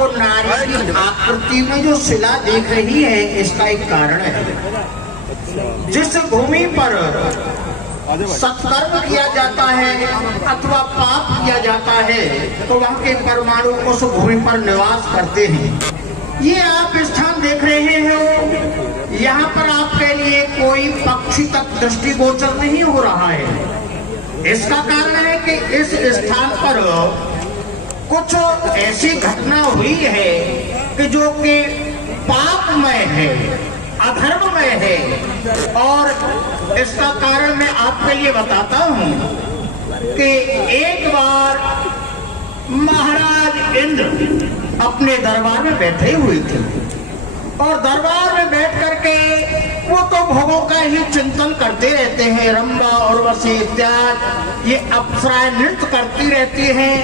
आपको नारी की आकृति में जो शिला देख रही है, इसका एक कारण है। जिस भूमि पर सत्कर्म किया जाता है अथवा पाप किया जाता है, तो वहाँ के परमाणु उस भूमि पर निवास करते हैं। ये आप स्थान देख रहे हो, यहाँ पर आपके लिए कोई पक्षी तक दृष्टिगोचर नहीं हो रहा है। इसका कारण है कि इस स्थान पर कुछ ऐसी घटना हुई है कि जो कि पापमय है, अधर्ममय है। और इसका कारण मैं आपके लिए बताता हूँ कि एक बार महाराज इंद्र अपने दरबार में बैठे हुए थे और दरबार में बैठ करके वो तो भोगों का ही चिंतन करते रहते हैं। रंभा उर्वशी इत्यादि ये अप्सराएं नृत्य करती रहती हैं।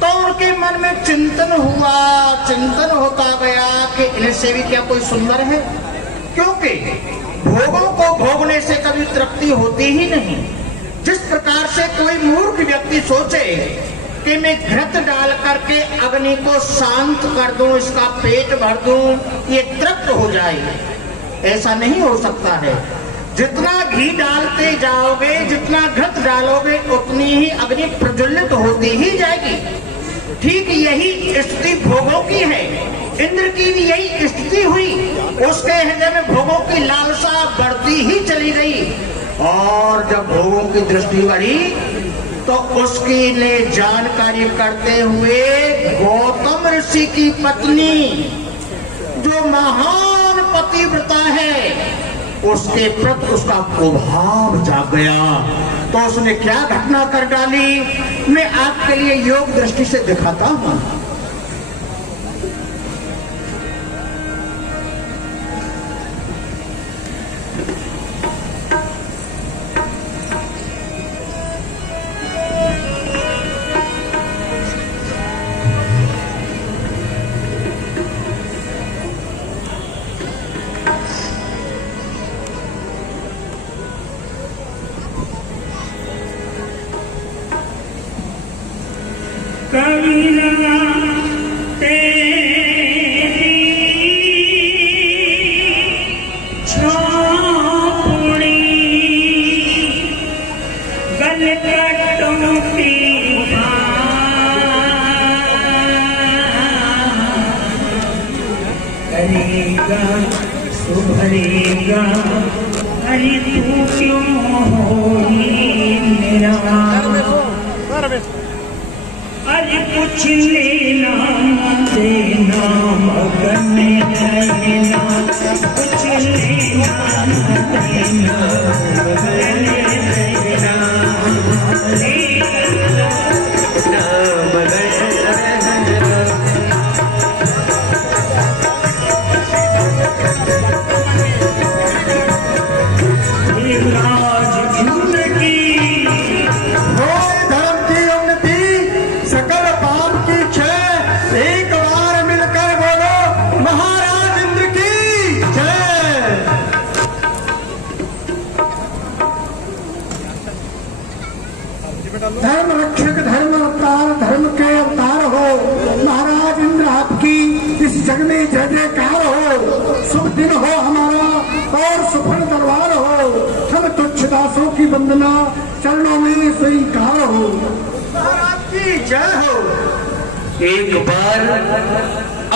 तो उनके मन में चिंतन होता गया कि इनसे भी क्या कोई सुंदर है, क्योंकि भोगों को भोगने से कभी तृप्ति होती ही नहीं। जिस प्रकार से कोई मूर्ख व्यक्ति सोचे कि मैं घृत डाल करके अग्नि को शांत कर दूं, इसका पेट भर दूं, ये तृप्त हो जाए, ऐसा नहीं हो सकता है। जितना घी डालते जाओगे, जितना घृत डालोगे, उतनी ही अग्नि प्रज्वलित होती ही जाएगी। ठीक यही स्थिति भोगों की है। इंद्र की भी यही स्थिति हुई। उसके हृदय में भोगों की लालसा बढ़ती ही चली गई और जब भोगों की दृष्टि बढ़ी तो उसकी ने जानकारी करते हुए गौतम ऋषि की पत्नी, जो महान पतिव्रता है, उसके प्रति उसका प्रभाव जाग गया। तो उसने क्या घटना कर डाली, मैं आपके लिए योग दृष्टि से दिखाता हूं। सुभरेगा अरे तू क्यों होगी मेरा, अरे कुछ लेना देना मगन रहना, कुछ लेना देना मगन रहना, धर्म रक्षक, धर्म अवतार, धर्म के अवतार हो महाराज इंद्र, आपकी इस जग में जय जयकार हो। शुभ दिन हो हमारा और सफल दरबार हो। हम तुच्छ दासों की वंदना चरणों में स्वीकार हो। महाराज की जय हो। एक बार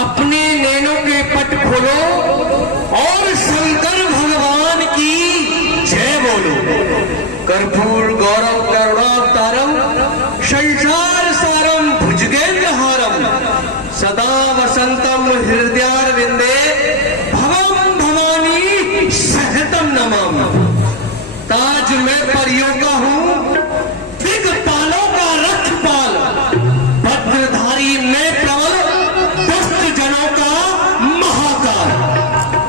अपने नैनों के पट खोलो और शंकर भगवान की जय बोलो। कर्पूर गौरव करुणावतारम संसार सारम भुजगेन्द्रहारम सदा वसंतम हृदयारविंदे भवम भवानी सहतम नमामि। ताज मैं परियों का हूँ, दिग्पालों का रक्षपाल, भद्रधारी मैं प्रबल, दुष्ट जनों का महाकाल।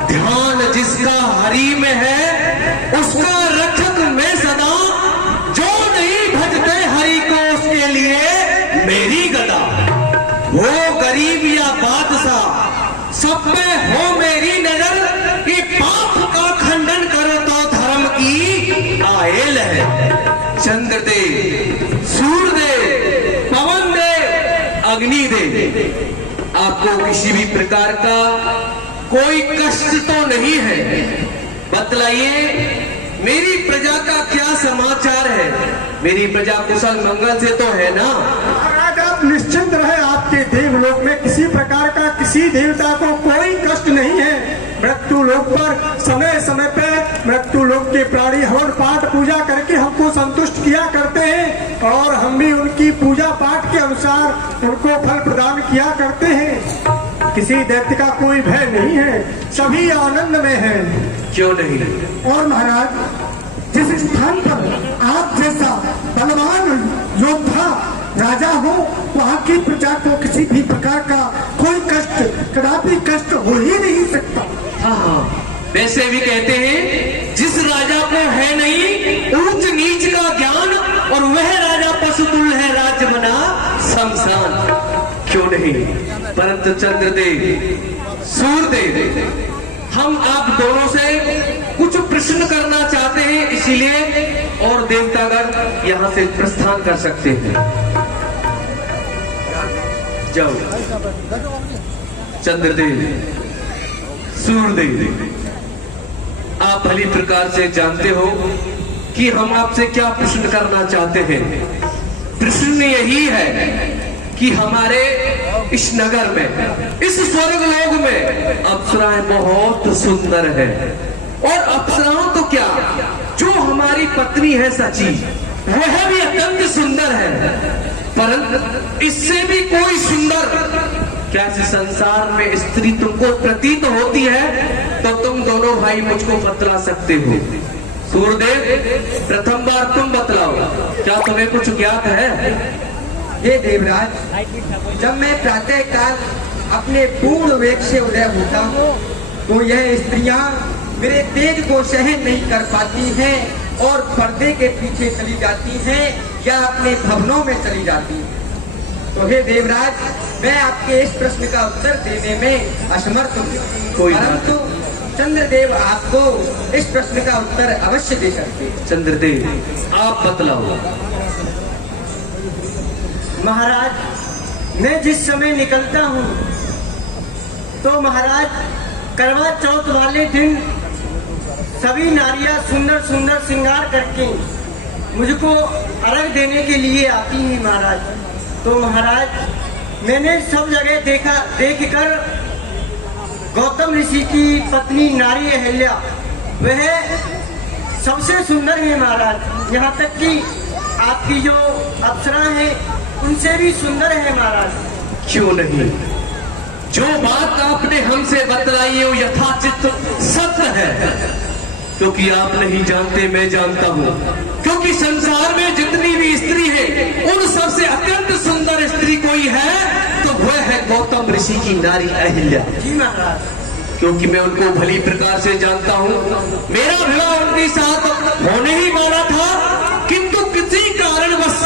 ध्यान जिसका हरि में है उसका रक्षक मैं सदा, जो नहीं भजते हरि को उसके लिए मेरी गदा। हो गरीब या बादशाह सब में हो मेरी नजर, कि पाप का खंडन करो तो धर्म की आयल है। चंद्रदेव, सूर्यदेव, पवन देव, अग्निदेव, आपको किसी भी प्रकार का कोई कष्ट तो नहीं है? बतलाइए, मेरी प्रजा का क्या समाचार है? मेरी प्रजा कुशल मंगल से तो है ना? महाराज आप निश्चिंत रहे, आपके देवलोक में किसी प्रकार का किसी देवता को कोई कष्ट नहीं है। मृत्यु लोक पर समय समय पे मृत्यु लोक के प्राणी हवन पाठ पूजा करके हमको संतुष्ट किया करते हैं और हम भी उनकी पूजा पाठ के अनुसार उनको फल प्रदान किया करते हैं। किसी दैत्य का कोई भय नहीं है, सभी आनंद में है। क्यों नहीं? और महाराज जिस स्थान पर आप जैसा बलवान योद्धा राजा हो, वहाँ की प्रजा को किसी भी प्रकार का कोई कष्ट कदापि कष्ट हो ही नहीं सकता। हाँ, वैसे भी कहते हैं जिस राजा को है नहीं ऊंच नीच का ज्ञान, और वह राजा पशुतुल्य है, राज्य बना शमशान। क्यों नहीं? परंतु चंद्रदेव, सूर्यदेव, हम आप दोनों से कुछ प्रश्न करना चाहते हैं, इसीलिए और देवतागण यहाँ से प्रस्थान कर सकते हैं। जाओ। चंद्रदेव, सूर्यदेव, आप भली प्रकार से जानते हो कि हम आपसे क्या प्रश्न करना चाहते हैं। प्रश्न यही है कि हमारे इस नगर में, इस स्वर्ग लोक में अप्सराएं बहुत सुंदर है, और अप्सराओं तो क्या, जो हमारी पत्नी है सची, वह भी अत्यंत सुंदर है, परंतु इससे भी कोई सुंदर क्या इस संसार में स्त्री तुमको प्रतीत होती है? तो तुम दोनों भाई मुझको बतला सकते हो। सूर्यदेव, प्रथम बार तुम बतलाओ, क्या तुम्हें कुछ ज्ञात है? हे देवराज, जब मैं प्रातः काल अपने पूर्ण वेग से उदय होता हूँ तो यह स्त्रियां मेरे तेज को सहन नहीं कर पाती हैं और पर्दे के पीछे चली जाती हैं या अपने भवनों में चली जाती हैं। तो हे देवराज, मैं आपके इस प्रश्न का उत्तर देने में असमर्थ हूँ, परंतु चंद्रदेव आपको इस प्रश्न का उत्तर अवश्य दे सकते हैं। चंद्रदेव, आप बतलाओ। महाराज, मैं जिस समय निकलता हूँ तो महाराज करवा चौथ वाले दिन सभी नारियां सुंदर सुंदर श्रृंगार करके मुझको अर्घ देने के लिए आती हैं महाराज। तो महाराज, मैंने सब जगह देखकर गौतम ऋषि की पत्नी नारी अहिल्या वह सबसे सुंदर है महाराज। यहाँ तक कि आपकी जो अप्सरा है उनसे भी सुंदर है महाराज। क्यों नहीं? जो बात आपने हमसे बतलाई है वो यथाचित सत्य है, क्योंकि आप नहीं जानते, मैं जानता हूँ। क्योंकि संसार में जितनी भी स्त्री है उन सबसे अत्यंत सुंदर स्त्री कोई है तो वह है गौतम ऋषि की नारी अहिल्या। जी महाराज, क्योंकि मैं उनको भली प्रकार से जानता हूँ। मेरा विवाह उनके साथ होने ही वाला था, किंतु किसी कारणवश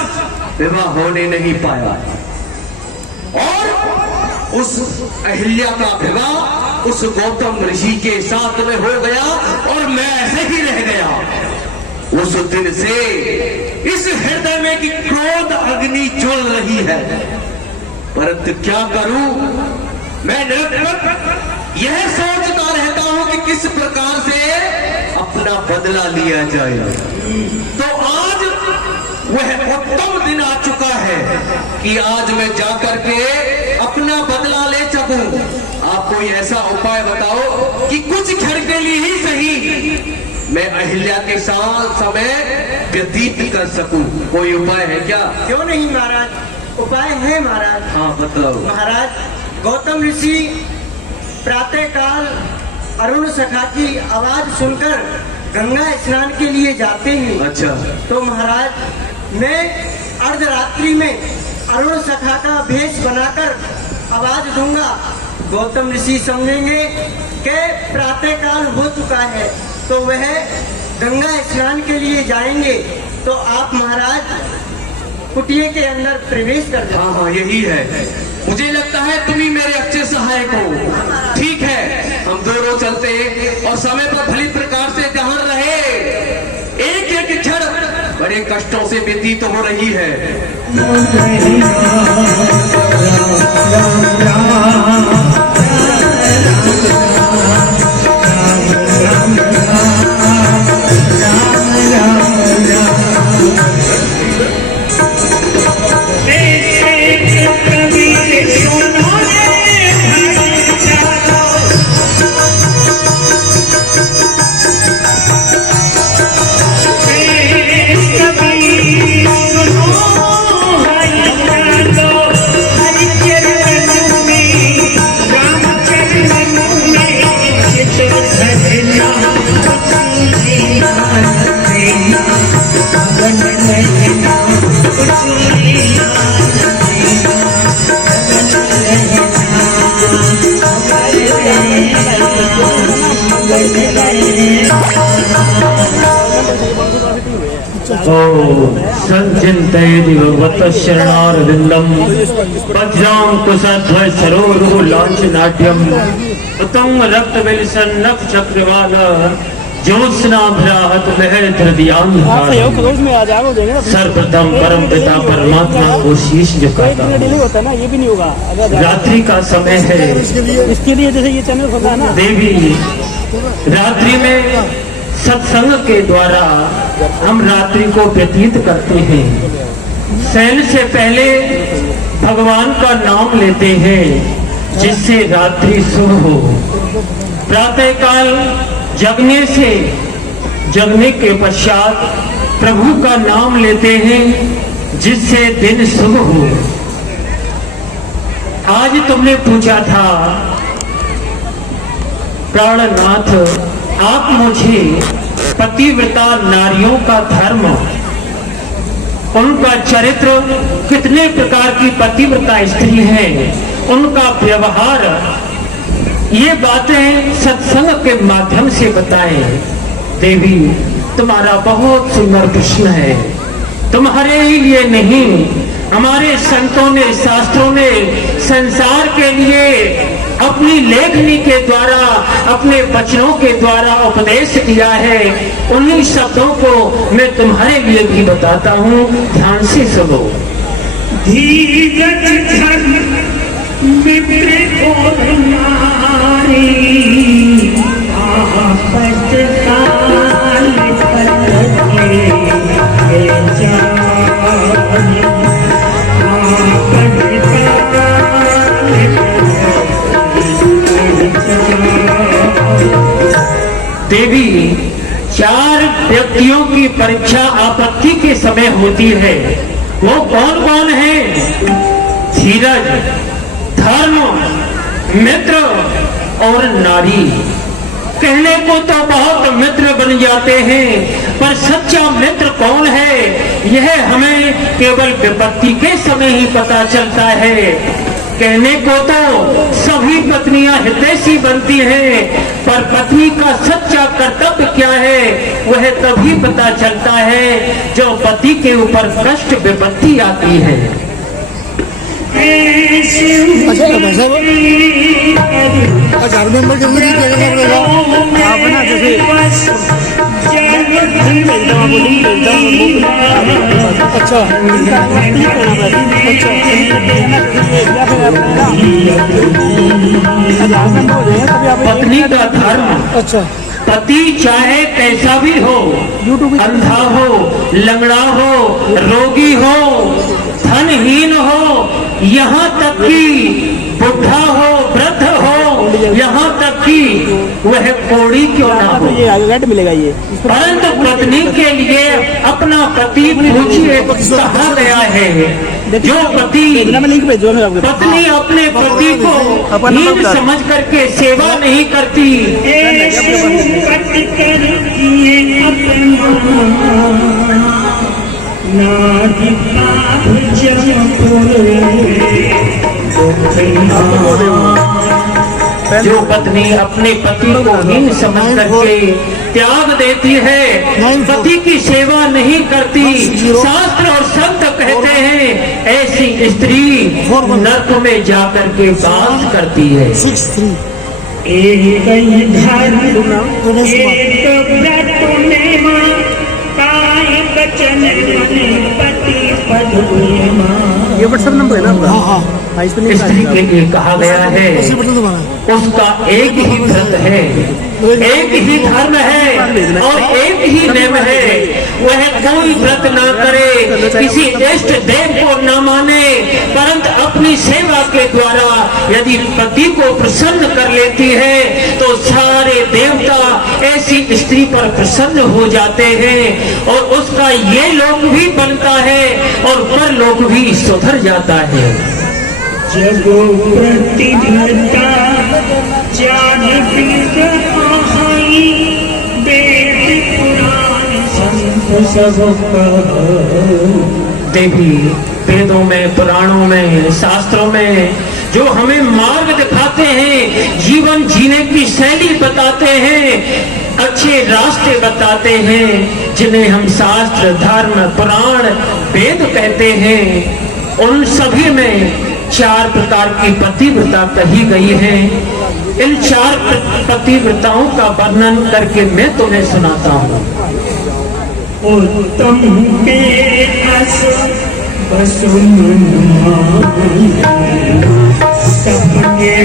विवाह होने नहीं पाया, और उस अहिल्या का विवाह उस गौतम ऋषि के साथ में हो गया और मैं ऐसे ही रह गया। उस दिन से इस हृदय में की क्रोध अग्नि ज्वल रही है, परंतु क्या करूं, मैं निरंतर यह सोचता रहता हूं कि किस प्रकार से अपना बदला लिया जाए। तो आज वह उत्तम दिन आ चुका है कि आज मैं जाकर के अपना बदला ले सकूं। आप कोई ऐसा उपाय बताओ कि कुछ क्षण के लिए ही सही मैं अहिल्या के साथ समय व्यतीत कर सकूं। कोई उपाय है क्या? क्यों नहीं महाराज, उपाय है महाराज। हाँ बतलाओ। महाराज, गौतम ऋषि प्रातः काल अरुण सखा की आवाज सुनकर गंगा स्नान के लिए जाते हैं। अच्छा। तो महाराज, मैं अर्धरात्रि में अरुण सखा का भेष बनाकर आवाज दूंगा, गौतम ऋषि समझेंगे कि प्रातः काल हो चुका है, तो वह गंगा स्नान के लिए जाएंगे। तो आप महाराज कुटिया के अंदर प्रवेश कर जाओ। हाँ हाँ, यही है। मुझे लगता है तुम ही मेरे अच्छे सहायक हो। ठीक है, हम दोनों चलते हैं और समय पर भली प्रकार से जहां रहे। एक एक क्षण बड़े कष्टों से व्यतीत हो रही है। राम राम राम संचिन्तयेदिव वत शरणारविन्दं वज्रां कुशध्वज सरोरुह लांछनाट्यम् उत्तम रक्तविलसन नख चक्रवाल ज्योत्स्नाभ्राहत लहर धृदियांधकार सर्वप्रथम परम पिता परमात्मा को शीश झुकाता हूं। ये भी नहीं होगा अगर रात्रि का समय है, इसके लिए जैसे ये चैनल होता है ना, देवी रात्रि में सत्संग के द्वारा हम रात्रि को व्यतीत करते हैं। शयन से पहले भगवान का नाम लेते हैं जिससे रात्रि शुभ हो। प्रातः काल जगने के पश्चात प्रभु का नाम लेते हैं जिससे दिन शुभ हो। आज तुमने पूछा था प्राणनाथ, आप मुझे पतिव्रता नारियों का धर्म, उनका चरित्र, कितने प्रकार की पतिव्रता स्त्री है, उनका व्यवहार, ये बातें सत्संग के माध्यम से बताएं। देवी तुम्हारा बहुत सुंदर प्रश्न है। तुम्हारे लिए नहीं, हमारे संतों ने, शास्त्रों ने संसार के लिए अपनी लेखनी के द्वारा, अपने वचनों के द्वारा उपदेश किया है। उन्हीं शब्दों को मैं तुम्हारे लिए भी बताता हूँ, ध्यान से सुनो। धीरज धर्म विवेक और नारी, आपत काल पलटे जाने, आपत देवी, 4 व्यक्तियों की परीक्षा आपत्ति के समय होती है। वो कौन कौन है? धीरज, धर्म, मित्र और नारी। कहने को तो बहुत मित्र बन जाते हैं, पर सच्चा मित्र कौन है यह हमें केवल विपत्ति के समय ही पता चलता है। कहने को तो सभी पत्नियां हितैषी बनती हैं, पर पत्नी का सच्चा कर्तव्य क्या है वह तभी पता चलता है जो पति के ऊपर कष्ट विपत्ति आती है। हजार मेंबर के अंदर आप ना जैसे अच्छा पत्नी का धर्म, अच्छा पति चाहे कैसा भी हो, अंधा हो, लंगड़ा हो, रोगी हो, धनहीन हो, यहाँ तक कि बुढ़ा हो, वृद्ध हो, यहाँ तक कि वह कोड़ी क्यों ना हो, रेड मिलेगा ये। परंतु पत्नी के लिए अपना पति पूछिए कहा गया है। जो पति, पत्नी अपने पति को हीन समझ करके सेवा नहीं करती, जो पत्नी अपने पति को हीन समझ करके त्याग देती है, पति की सेवा नहीं करती, शास्त्र और संत कहते हैं ऐसी स्त्री नरक में जाकर के वास करती है। एक धर्म एक व्रत नेमा, काय बचन मन पति पद प्रेमा। ये व्हाट्सएप नंबर है ना? हाँ, स्त्री के लिए कहा गया है उसका एक ही व्रत है, एक ही धर्म है और एक ही नियम है। वह कोई व्रत ना करे, किसी इष्ट देव को न माने, परंतु अपनी सेवा के द्वारा यदि पति को प्रसन्न कर लेती है तो सारे देवता ऐसी स्त्री पर प्रसन्न हो जाते हैं और उसका ये लोक भी बनता है और परलोक भी सुधर जाता है। जगो प्रतिभता जान पीत आहाई, वेद पुराण संत सब देवी, वेदों में, पुराणों में, शास्त्रों में जो हमें मार्ग दिखाते हैं, जीवन जीने की शैली बताते हैं, अच्छे रास्ते बताते हैं, जिन्हें हम शास्त्र, धर्म, पुराण, वेद कहते हैं। उन सभी में 4 प्रकार की पतिव्रता कही गई है। इन 4 पतिव्रताओं का वर्णन करके मैं तुम्हें सुनाता हूँ। उत्तम के सपने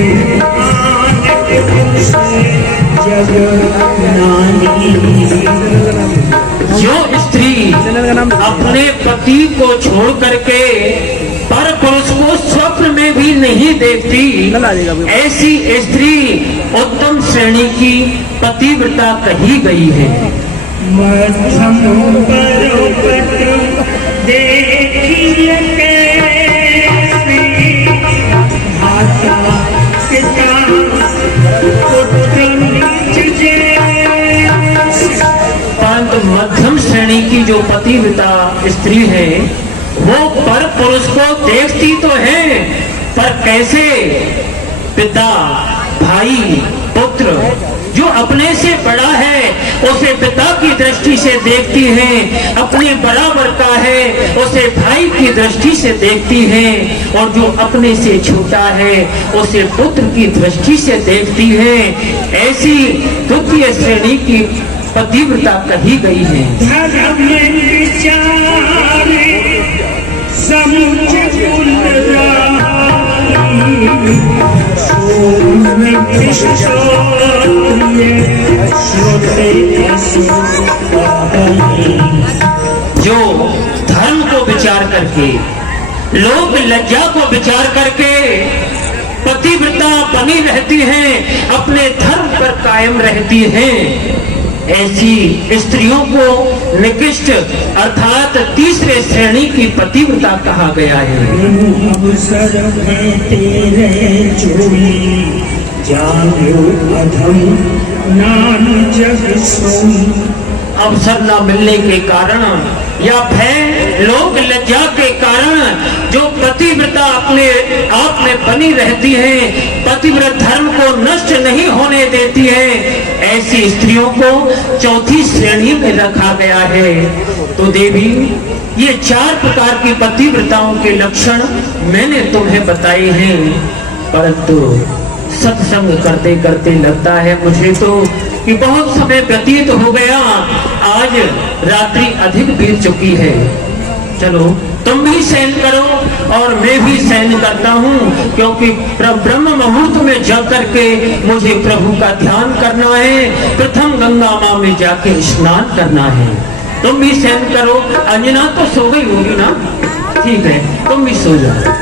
जो स्त्री अपने पति को छोड़ करके पर पुरुष को स्वप्न में भी नहीं देखती, ऐसी स्त्री उत्तम श्रेणी की पतिव्रता कही गई है। मध्यम परोपट देखिए कैसी माता पिता पुत्र निज जैसी। परंतु मध्यम श्रेणी की जो पतिव्रता स्त्री है, वो पर पुरुष को देखती तो है, पर कैसे? पिता, भाई, पुत्र, जो अपने से बड़ा है उसे पिता की दृष्टि से देखती है, अपने बराबर का है उसे भाई की दृष्टि से देखती है, और जो अपने से छोटा है उसे पुत्र की दृष्टि से देखती है। ऐसी द्वितीय श्रेणी की पतिव्रता कही गई है। धर्म विचारे समुच जो धर्म को विचार करके, लोक लज्जा को विचार करके पतिव्रता बनी रहती हैं, अपने धर्म पर कायम रहती हैं, ऐसी स्त्रियों को निकृष्ट अर्थात तीसरे श्रेणी की पतिव्रता कहा गया है। अवसर में तेरे चोरी जानो अधम नान जग सोई। अवसर न मिलने के कारण या भय, लोक लज्जा के कारण जो पतिव्रता अपने आप में बनी रहती है, पतिव्रत धर्म को नष्ट नहीं होने देती है, ऐसी स्त्रियों को चौथी श्रेणी में रखा गया है। तो देवी, ये 4 प्रकार की पतिव्रताओं के लक्षण मैंने तुम्हें बताए हैं, परंतु सत्संग करते करते लगता है मुझे तो कि बहुत समय व्यतीत हो गया, आज रात्रि अधिक बीत चुकी है। चलो तुम भी शयन करो और मैं भी शयन करता हूँ, क्योंकि ब्रह्म मुहूर्त में जग करके मुझे प्रभु का ध्यान करना है, प्रथम गंगा माँ में जाके स्नान करना है। तुम भी शयन करो। अंजना तो सो गई होगी ना? ठीक है, तुम भी सो जाओ।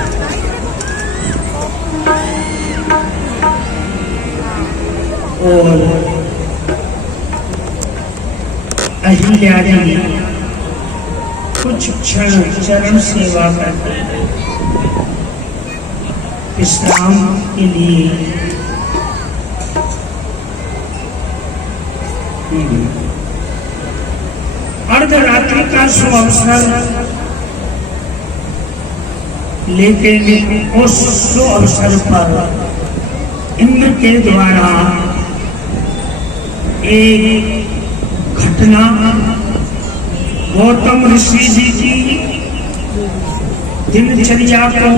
और अहिल्या जी कुछ क्षण चरण सेवा करते विश्राम के लिए अर्धरात्रि का शुभ अवसर, लेकिन उस शुभ अवसर पर इंद्र के द्वारा एक घटना गौतम ऋषि जी की दिनचर्या को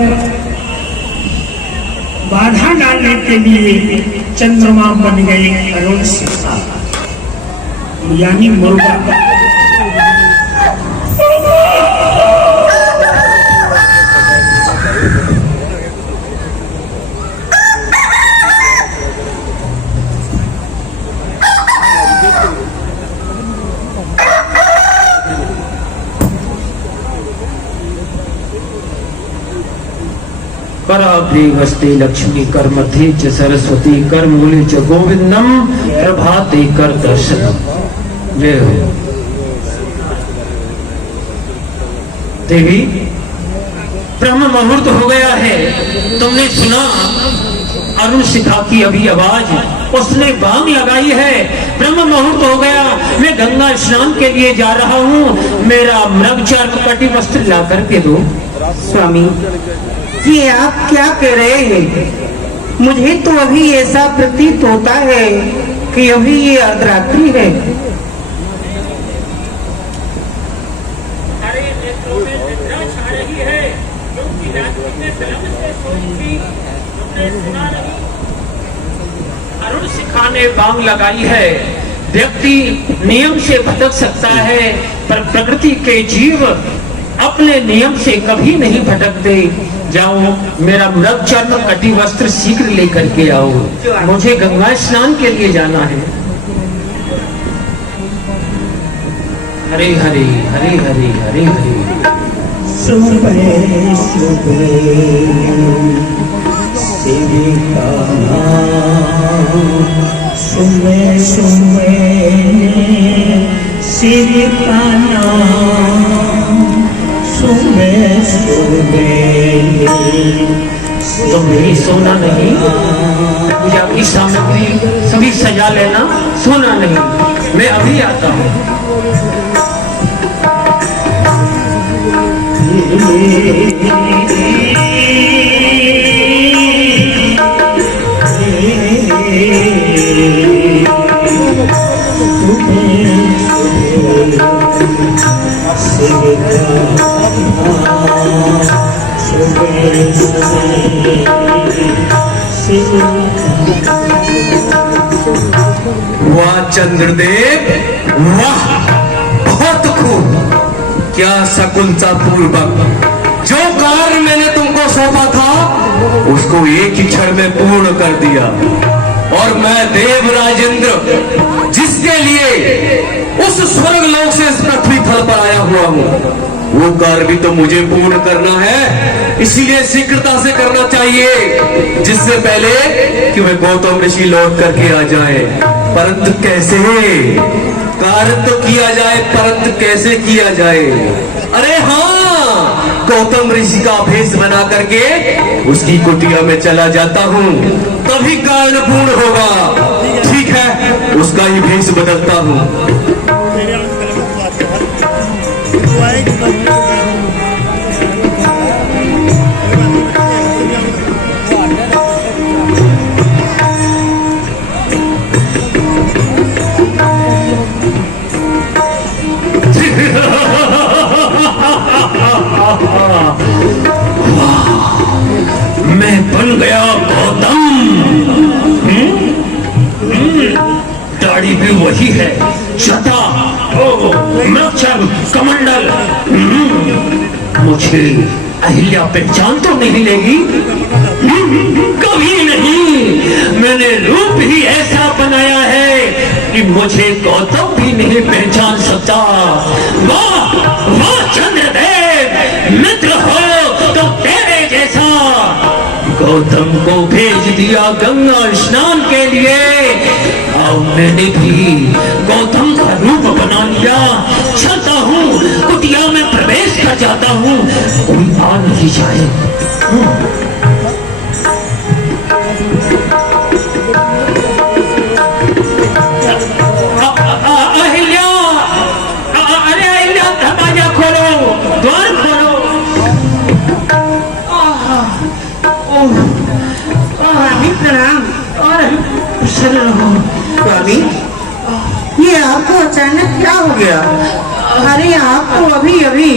बाधा डालने के लिए चंद्रमा बन गए अरुण सिंह, यानी मुर्गा। कराग्रे लक्ष्मी कर मध्ये च सरस्वती कर मूले च गोविंदम प्रभाते कर दर्शनम। जय हो देवी। ब्रह्म मुहूर्त हो गया है। तुमने सुना अरुण शिखा की अभी आवाज, उसने बांग लगाई है। ब्रह्म मुहूर्त हो गया, मैं गंगा स्नान के लिए जा रहा हूँ, मेरा मृगचर्म कटी वस्त्र ला करके दो। स्वामी, ये आप क्या कह रहे हैं? मुझे तो अभी ऐसा प्रतीत होता है कि अभी ये अर्धरात्रि है। हमारे नेत्रों में निद्रा छा रही है, क्योंकि रात्रि में विलंब से सोई थी, तुमने सुना नहीं? अरुण शिखा ने बांग लगाई है। व्यक्ति नियम से भटक सकता है, पर प्रकृति के जीव अपने नियम से कभी नहीं भटकते। जाओ, मेरा मृग चर्म कटी वस्त्र शीघ्र लेकर के आओ, मुझे गंगा स्नान के लिए जाना है। हरे हरे हरे हरे हरे हरे। सुबह सुबह तेरे का नाम, सुबह सुबह सिर का नाम, सुबह सुबह तुम्हें सोना नहीं, पूजा की सामग्री सभी सजा लेना, सोना नहीं, मैं अभी आता हूँ। वाह चंद्रदेव, वाह, बहुत खूब। क्या शकुंतला पूर्वक जो कार्य मैंने तुमको सौंपा था उसको एक ही क्षण में पूर्ण कर दिया। और मैं देवराजेंद्र जिसके लिए उस स्वर्ग लोक से इस पृथ्वी तल पर आया हुआ हूँ, वो कार्य भी तो मुझे पूर्ण करना है, इसीलिए शीघ्रता से करना चाहिए, जिससे पहले कि वह गौतम ऋषि लौट करके आ जाए। परंतु कैसे? कार्य तो किया जाए, परंतु कैसे किया जाए? अरे हाँ, गौतम ऋषि का भेष बना करके उसकी कुटिया में चला जाता हूँ, तभी कार्य पूर्ण होगा। ठीक है, उसका ही भेष बदलता हूँ। मैं बन गया गौतम। दाढ़ी भी वही है, जटा, मृक्षर, कमंडल। मुझे अहिल्या पहचान तो नहीं लेगी? कभी नहीं। मैंने रूप ही ऐसा बनाया है कि मुझे गौतम भी नहीं पहचान सकता। वाह वाह चंद्रदेव, मित्र हो तो तेरे जैसा। गौतम को भेज दिया गंगा स्नान के लिए, और मैंने भी गौतम का रूप बना लिया। चलता हूँ, कुटिया में प्रवेश कर जाता हूँ, कोई आ नहीं जाए। अहिल्या, अरे अहिल्या, दरवाजा खोलो, द्वार खोलो। प्रणाम। स्वामी, ये आपको अचानक क्या हो गया? अरे आप तो अभी अभी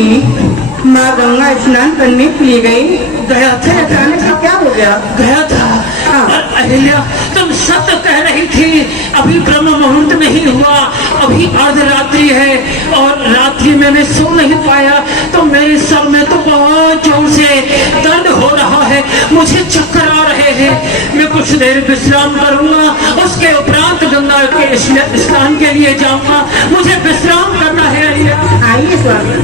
माँ गंगा स्नान करने के लिए गई, गया था। अचानक से क्या हो गया? गया था। अहिल्या, तुम सत्य कह रही थी, अभी ब्रह्म मुहूर्त नहीं हुआ, अभी अर्धरात्रि है, और रात्रि में मैं सो नहीं पाया, तो मेरे सर में तो बहुत जोर से दर्द हो रहा है, मुझे चक्कर आ रहे हैं। मैं कुछ देर विश्राम करूंगा, उसके उपरांत गंगा के स्नान के लिए जाऊंगा। मुझे विश्राम करना है अहिल्या। आइए स्वामी।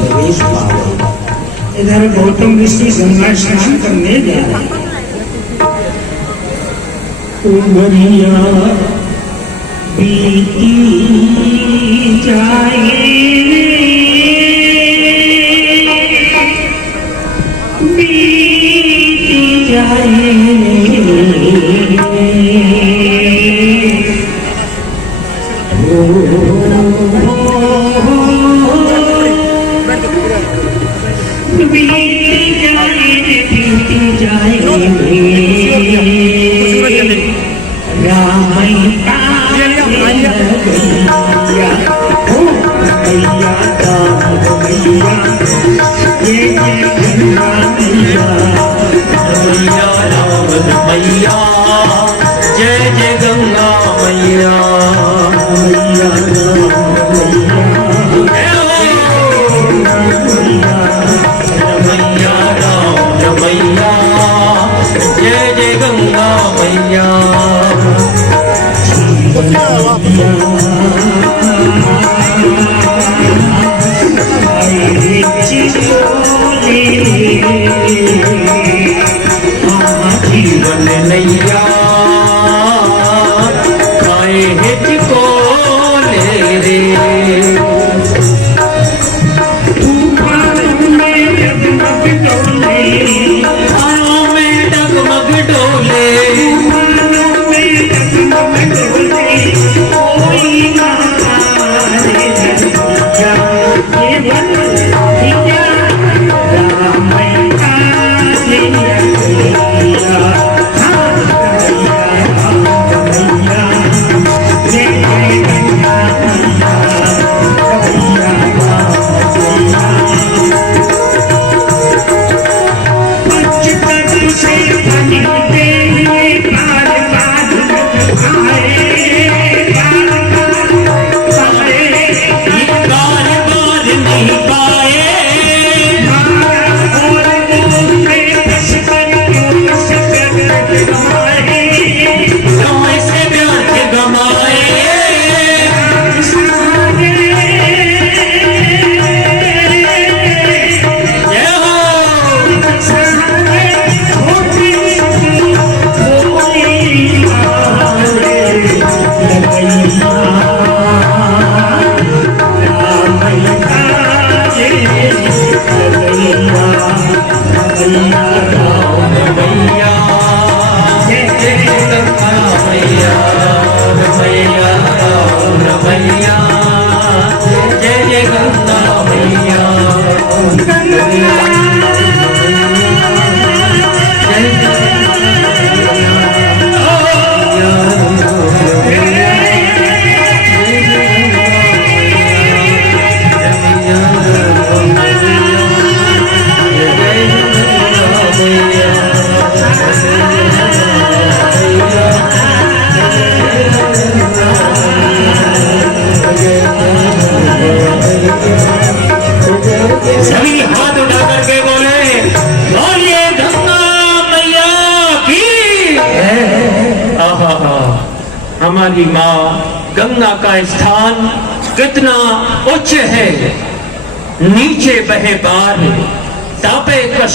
प्रवेश पाओ। इधर गौतम ऋषि गंगा स्नान करने जा रहे हैं। उमरिया बीती जाए, बीती जाए, मैया, जय जय गंगा मैया, मैया राम मैया, जय जय गंगा मैया। जीवन नैया आए हिचको ले रे, तूफानों में डगमग डोले, तूफानों में डगमग डोले, तूफानों में डगमग डोले, कोई ना आए धरतिया, ये बन गया राम मैया ने अकेलिया, हाँ मैया राम मैया, जय जय गंगा मैया, मैया राम मैया। पंचतत्व से बनी देवी बार बार आए, बार बार आए, ये बार बार नहीं पाए, और मुँह में बस कर सकते गवाए, समय से व्यर्थ गमाए, जय हो मैया, जय जय गंगा मैया, मैया राम मैया, जय जय गंगा मैया, सभी हाथ उठा करके बोले बोलिए गंगा मैया की। आहा, हमारी माँ गंगा का स्थान कितना उच्च है, नीचे बहे बार तापे कश